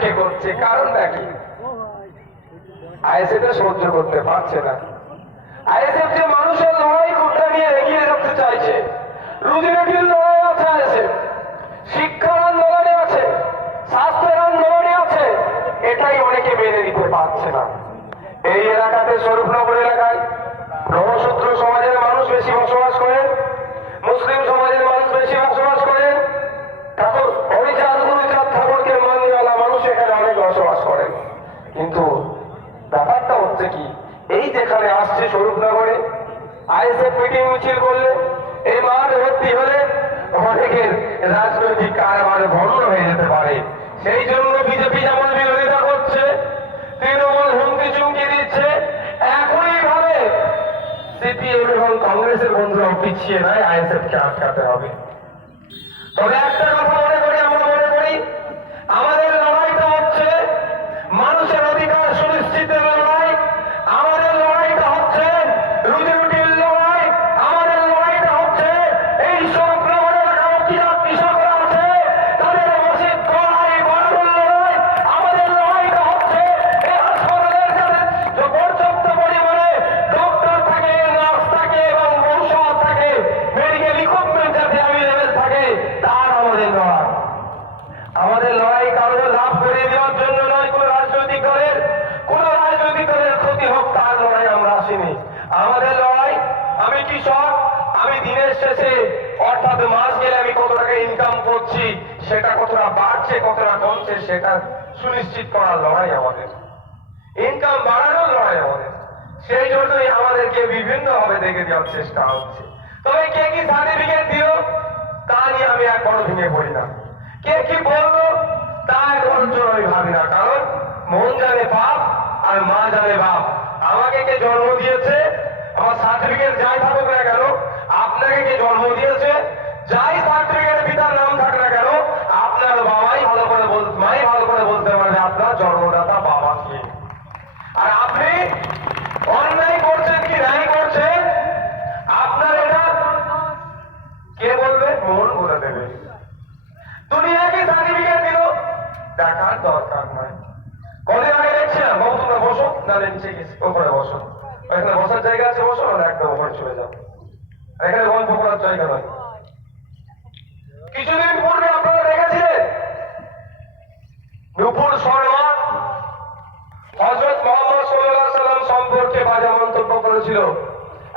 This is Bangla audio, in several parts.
কে করছে, কারণটা কি? আইএসএফ সহ্য করতে পারছে না। আইএসএফ যে মানুষের লড়াই কোটা নিয়ে এগিয়ে যেতে চাইছে, রুজিরুটির লড়াই আছে, আইএসএফ শিক্ষার আন্দোলনে আছে, স্বাস্থ্যের আন্দোলনে আছে, এটাই অনেকে মেনে নিতে পারছে না। এই এলাকাতে, স্বরূপনগর এলাকায় ব্রহ্মসূত্র সমাজের মানুষ বেশি বসবাস করেন, মুসলিম সমাজের মানুষ বেশি বসবাস করেন, ঠাকুর হরিচাঁদ গুরুচাঁদ ঠাকুরকে মানিওয়ালা মানুষ এখানে অনেক বসবাস করেন। কিন্তু ব্যাপারটা হচ্ছে কি, এই যেখানে আসছে স্বরূপনগরে আইএসএফ মিটিং মিছিল করলে, এই মাঠ ভর্তি হলে অনেকের রাজনৈতিক কারবার ভণ্ড হয়ে যেতে পারে। সেই জন্য বিজেপি যেমন বিরোধিতা করছে, তৃণমূল হুমকি চুমকি দিচ্ছে, একইভাবে সিপিএম এবং কংগ্রেসের বন্ধুরাও পিছিয়ে নেয়, আইএসএফকে আটকাতে হবে। তবে একটা কথা মনে করি, আমরা মনে করি আমাদের লড়াইটা হচ্ছে মানুষের অধিকার সুনিশ্চিতের লড়াই, আমাদের লড়াইটা হচ্ছে রুজিরুটির লড়াই, আমাদের লড়াইটা হচ্ছে এই সব কৃষকরা আছে তাদের মসজিদ লড়াই, বাড়ানোর লড়াই, আমাদের লড়াইটা হচ্ছে এই হাসপাতালের যাদের পর্যাপ্ত পরিমাণে ডক্টর থাকে, নার্স থাকে এবং ঔষধ থাকে, মেডিকেল ইকুইপমেন্ট যাতে অ্যাভেলেবেল থাকে, তার আমাদের লড়াই। আমাদের লড়াই কারো লাভ করে দেওয়ার জন্য নয়, কোন রাজনৈতিক দলের ক্ষতি হোক তার লড়াই আমরা আসিনি। আমাদের লড়াই, আমি কৃষক, আমি দিনের শেষে অর্থাৎ মাস গেলে আমি কত টাকা ইনকাম করছি, সেটা কতটা বাড়ছে কতটা কমছে সেটা সুনিশ্চিত করার লড়াই আমাদের, ইনকাম বাড়ানোর লড়াই আমাদের। সেই জন্যই আমাদেরকে বিভিন্ন ভাবে দেখে দেওয়ার চেষ্টা হচ্ছে। তবে কে কি সার্টিফিকেট দিল তা নিয়ে আমি একবারও ভেঙে পড়ি না, কে কি বললো তা একবারের জন্য আমি ভাবি না। কারণ মন জানে বাপ আর মা জানে বাপ। আমাকে কে জন্ম দিয়েছে, আমার সার্টিফিকেট যাই থাকুক না কেন, আপনাকে কে জন্ম দিয়েছে, যাই সার্টিফিকেট পিতার নাম থাক না কেন, আপনার বাবাই ভালো করে মাই ভালো করে বলতে পারবে আপনার জন্মদাতা বাবা কে। আর আপনি অন্যায় করছেন কি ন্যায় করছেন, আপনার এটা কে বলবে? মন বলে দেবে। দুনিয়াকে সার্টিফিকেট দিল, দেখার দরকার নয়। কদিন আগে দেখছিলাম, বাবু তোমরা বসো, না নিচে গেছি, ওপরে বসো, এখানে বসার জায়গা আছে বসো, না একদম ওপরে চলে যাও, এখানে গল্প করার জায়গা নয়। কিছুদিন পূর্বে আপনারা দেখেছিলেন নুপুর শর্মা হযরত মুহাম্মদ সাল্লাল্লাহু আলাইহি সাল্লাম সম্পর্কে বাজে মন্তব্য করেছিল,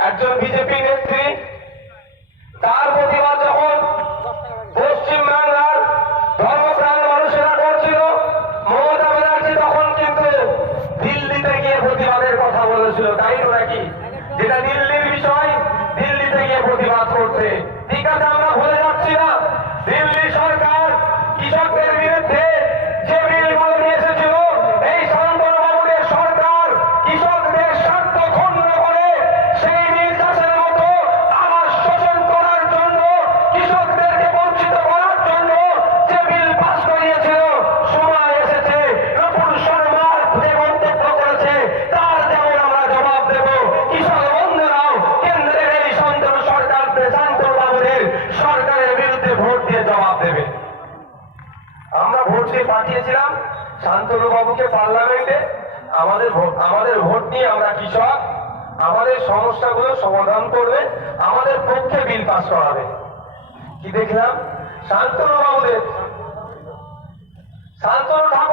একজন বিজেপি নেত্রী। তার প্রতিবাদ যখন পশ্চিম বাংলার ধর্মপ্রাণ মানুষেরা করছিল, মমতা ব্যানার্জি তখন কিন্তু দিল্লিতে গিয়ে প্রতিবাদের কথা বলেছিল, তাই নাকি? যেটা দিল্লির বিষয়, দিল্লিতে গিয়ে প্রতিবাদ করতে। ঠিক আছে, আমরা ভুলে যাচ্ছি না, দিল্লি সরকার কৃষকদের বিরুদ্ধে যে বিলগুলো নিয়ে এসেছিল, এই শান্তনু বাবুদের সরকার কৃষকদের স্বার্থ ক্ষুণ্ণ করে সেই বিল চাষের মতো আবার শোষণ করার জন্য, কৃষকদেরকে বঞ্চিত করার জন্য যে বিল পাস করিয়েছিল, সময় এসেছে নুপুর শর্মা যে মন্তব্য করেছে তার যেমন আমরা জবাব দেব, কৃষক বন্ধুরাও কেন্দ্রের এই শান্তনু সরকার, শান্তনু বাবুদের সরকারের বিরুদ্ধে ভোট দিয়ে জবাব দেবে। আমরা ভোট দিয়ে পাঠিয়েছিলাম শান্তনু বাবুকে পার্লামেন্টে, আমাদের ভোট নিয়ে আমরা কৃষক, আমাদের সমস্যাগুলো সমাধান করবে, আমাদের পক্ষে বিল পাস করাবে। কি দেখলাম? শান্তনু ঠাকুর